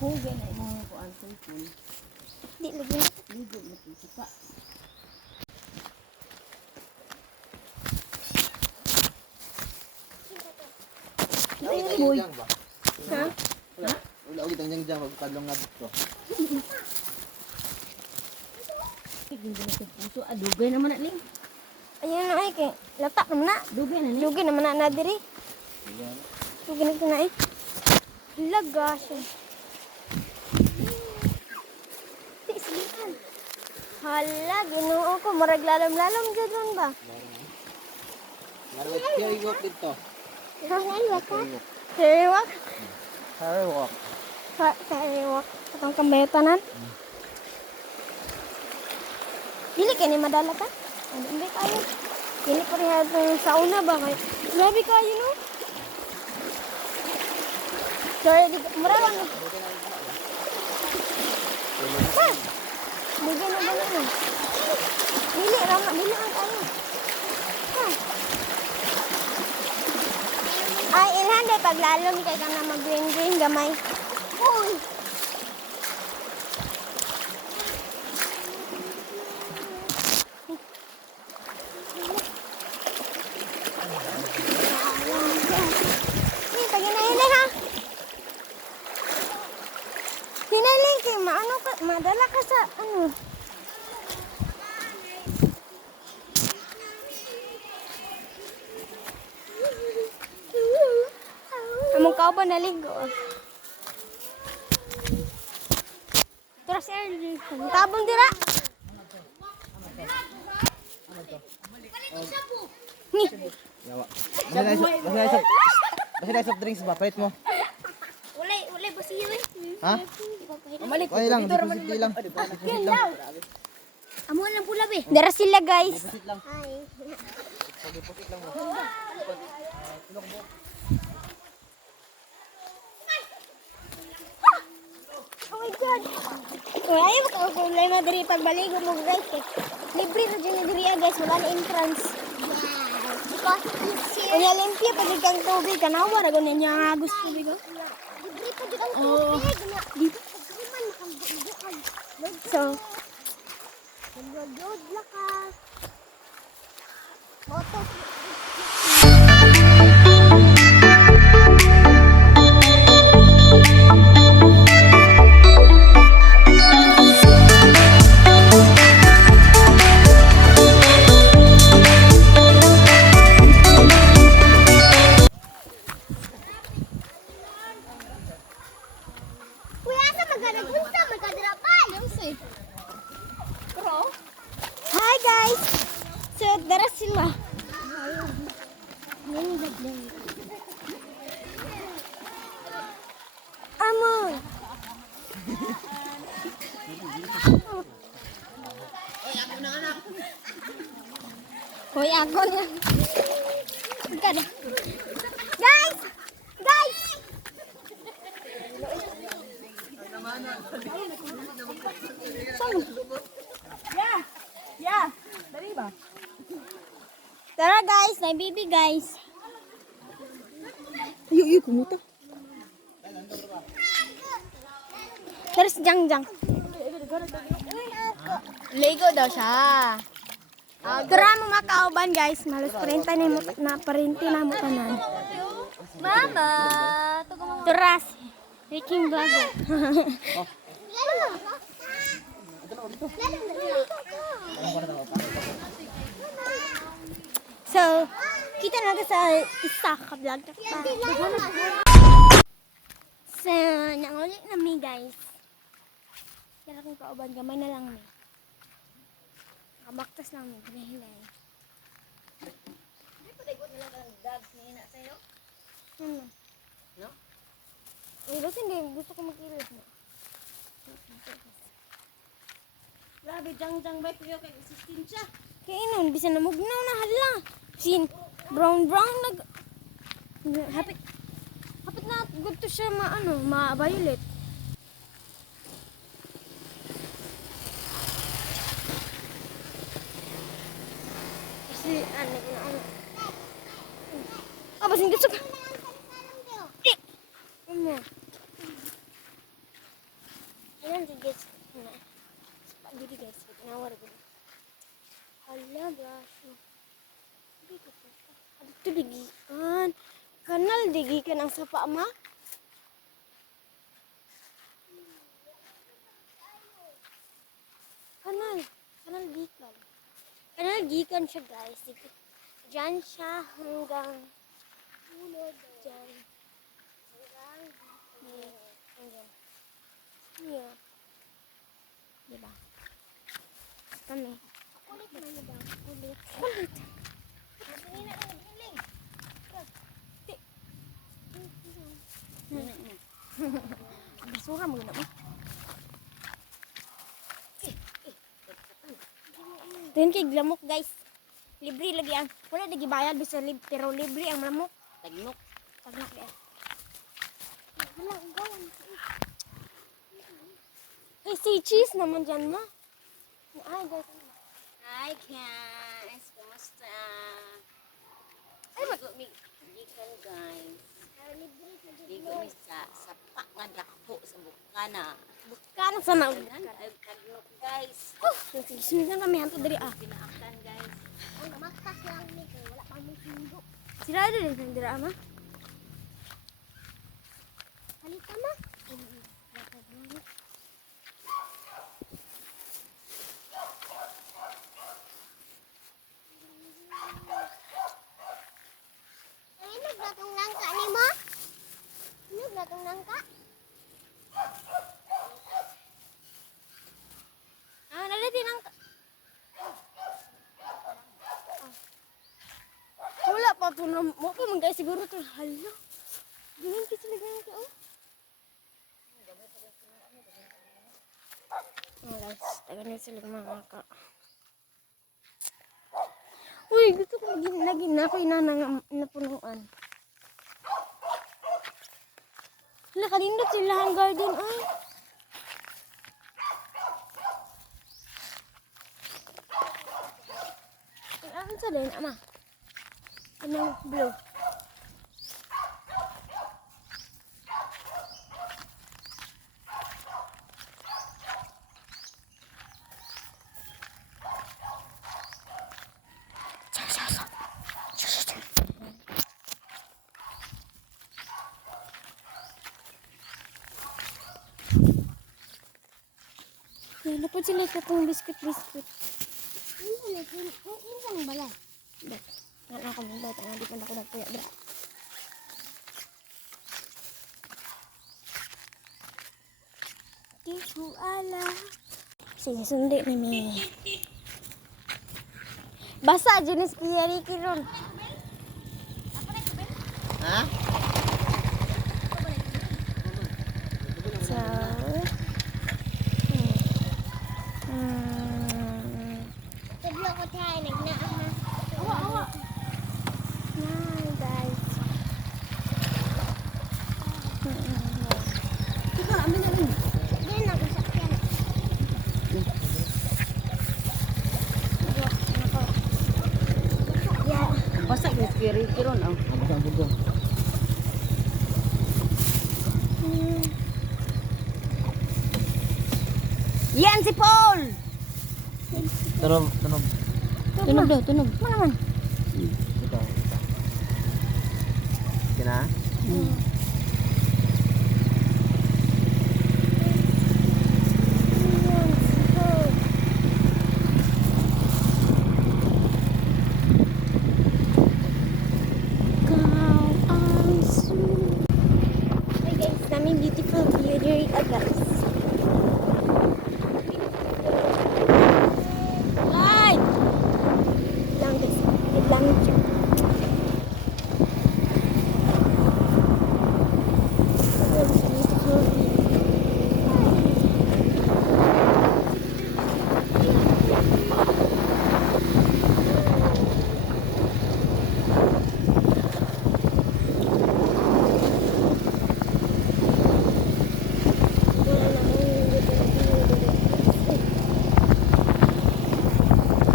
Hugay na imong ko ang cellphone. Di lagi na. Ligo na suka. Boy. Ha? Wala ulit ang jangjang magpadlong nga dito. Hindi na sa puso. Dugay naman na ling. Ayun na ay kay lata naman na. Dugay na ling. Lugi naman na diri. Lugi na na eh. Laga siya. Tislihan. Hala, ginoo ko. Marag lalam-lalam dyan ron ba? Marwet carry walk dito. Sariwak ka? Sariwak? Carry walk. Sariwak. Katong kambetanan. Dili ka ni madala ka? Ano hindi kayo? Dili pa rin sauna ba kayo? Grabe kayo no? Sorry, muralang no? Ha? Bigyan na ba naman? Dili, rama, dili ang tayo. Ha? Ay, ilhan day paglalom kay ka na mag-green-green gamay. Uy! Madala ka sa ano? Among ka ba naligo? Tara sir, tabong dira. Ni. Yawa. Basta soft drinks ba? Palit mo. Ulay basiyo eh. Ha? Okay lang, deposit lang. Deposit lang. Amo lang pula be. Dara sila guys. Deposit lang. Hi. Deposit lang mo. Oh my god. Wala yung makakulay na diri pagbaligo mo guys. Libre na dyan na diri guys. Wala na entrance. Because it's here. Kaya limpia pag kang tubig. Kanawa na gano'n niya nga gusto tubig. Libre pa dyan ang tubig. Dito. So, nagdod lakas. Moto. Hi guys! So, dara sila. Amon! Hoy, ako na. Guys! Guys! Yeah. Dali ba? Tara guys, may baby guys. Iyo, kumuta. Tara si Jangjang. Lego daw siya. Tara mo makauban guys. Malos parenta na parenti na mo tanan. Mama! Tara si Riking Vlogger. So, kita na sa isa ka vlog. So, nangulit na mi guys. Kaya kung kauban gamay na lang ni. Nakabaktas lang ni. Hinahilay. Hindi pa dagot na lang ang dogs ni ina sa'yo? Ano? No? Ilos hindi. Gusto ko mag-ilos mo. Grabe, Jangjang ba? Kuya kay existensya. Kaya inon, bisa na mugnaw na hala. Sin, brown nag... Hapit na good to siya ma-violet. Kasi, basin gusto ka. Ano? digikan. Kanal digikan ang sapa ma. Kanal gikan. Kanal gikan siya guys. Diyan siya hanggang diyan. Hanggang. Yeah. Diba? Kami. Kulit man ba? Kulit. Basura mo na mo. Doon kay lamok guys. Libre lagi ang. Wala lagi bayad bisa pero libre ang lamok. Tagnok. Tagnok ya. Wala gawin. Eh si cheese naman dyan ma. Ay guys. Hi guys, kumusta? Ay mag Gikan guys. Ligo mi sa sapak nga dako sa bukana. Bukan sana. Ay tagnok guys. Nagsisimula kami hanto diri ah. Pinaakan guys. Ang makas lang ni kay wala pa mo sindo. Sila din sa diri ama. Halika ma. Ay nagdatong nangka ni mo? Nagdatong nangka? Ah, nalati nangka. Wala pa to na mo pa man guys siguro to hala. Ganun kasi lagyan ko oh. Oh guys, tagan sila mga ka. Uy, gusto ko lagi na ako inanang napunuan. Hala, kalindot sila ang garden ay. Ano sa din, ama? Anong blue? Dapat sila katong biskuit-biskuit. Ano bala? Dek. Nga ako mong bata nga di pa ako nagpuya bra. Tisu ala. Sige, sundi na mi. Basa jenis kiyari kiron. Ha? So, Tadlo ko tayo, nagnaama. Awa. Yan, guys. Tika, amin na rin. Yan, nag-usakyan. Nako. Yan. Basak yung skiri kiron. Bugang. Yan si Paul! Tunog. Tunog daw, tunog. Mana man? Ito. Kina? Hey guys, namin beautiful view diri guys. Light! Lang guys, lang siya. Beautiful view.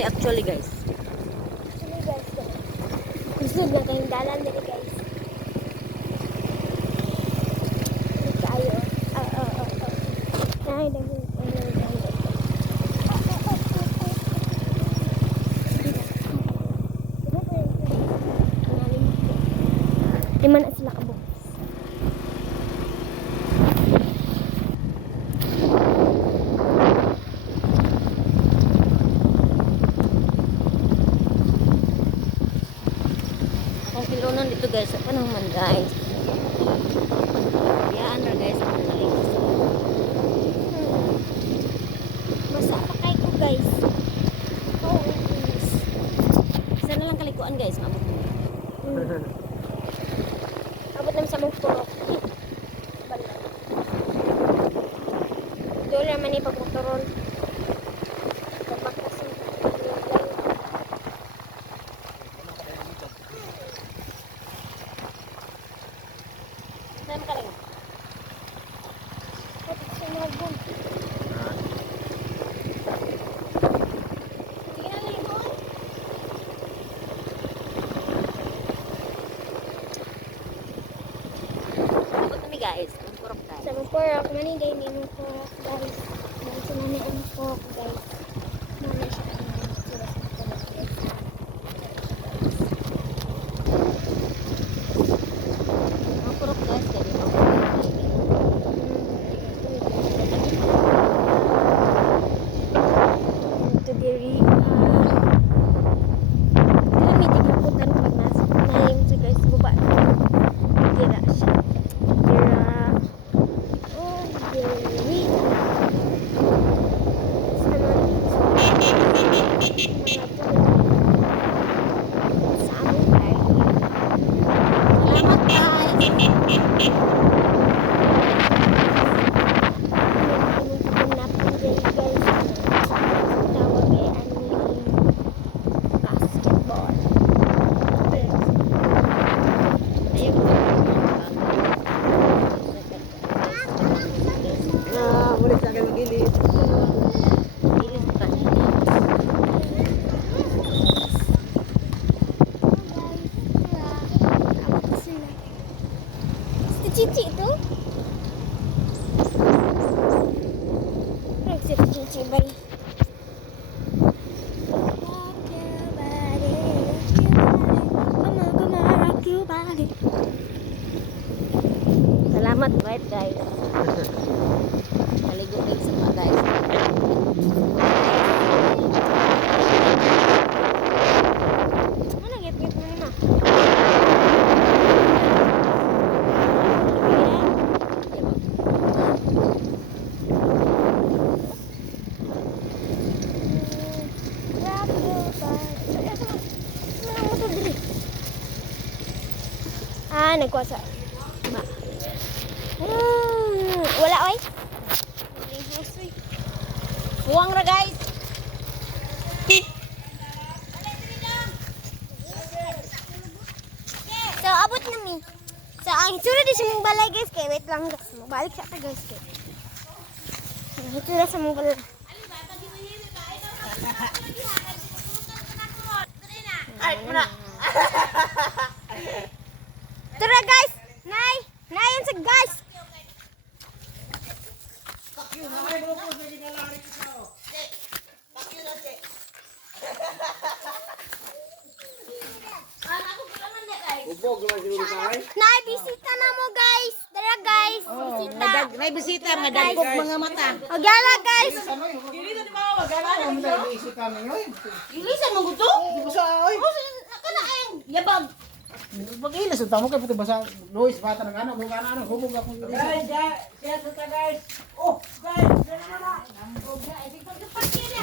Actually guys. Kusog na kayong dalan dali guys. Kayo. Ay, dahil Lima na sila kabog. Akong kilunan dito guys, sa panahon man guys. Yan ra guys, ang naligo sa Basa pa kay ko guys. Oh, guys. isa na lang kalikuan guys, maabot mo. Abot naman sa mong purok. Bala. Doon naman ni pagmotoron. Tabak kasi. Saan ka rin? Kapit sa nagong. Sige na lang ito. Abot kami guys, ang kurok guys. Sa mong purok. Mani day ni mong purok guys. Dahil sa nani ang purok guys. Mani siya ang sila sa purok guys. Ang kurok guys, kaya mo. Ito diri. Kami tikaputan pag nasa nalim sa guys. Baba. Dira siya. Dira. Oh, diri. Sa among bahay. Salamat guys. Ayaw ko. Muli sa akin magilid. Ilis pa. Cici itu? Si Cici bari. Salamat right guys. Naligo kayo sa mga guys. Ano ngit-ngit mo na? Ah, nagkuasa. Ma. Wala oy. Buwang ra guys. So, abot na mi. So, ang itsura di sa mong balay guys. Kaya wait lang guys. Magbalik siya ta guys. Kaya. Ang itsura sa mong balay. Ay, muna. Tara guys! Nay! Nay, yan sa guys! Ubog naman siguro sa akin. Nay, bisita na mo guys! Tara guys! Bisita! May bisita mga dagkog mga mata. O gala guys! Ilisan mo gusto? Di ba sa ay? Kana ay yabag. Mag-ilas ang tamo kay puti basa Luis bata ng ano, mga ano, hubog ako ng Guys, guys, guys. Oh, guys, guys, guys. Guys, ito pagkira.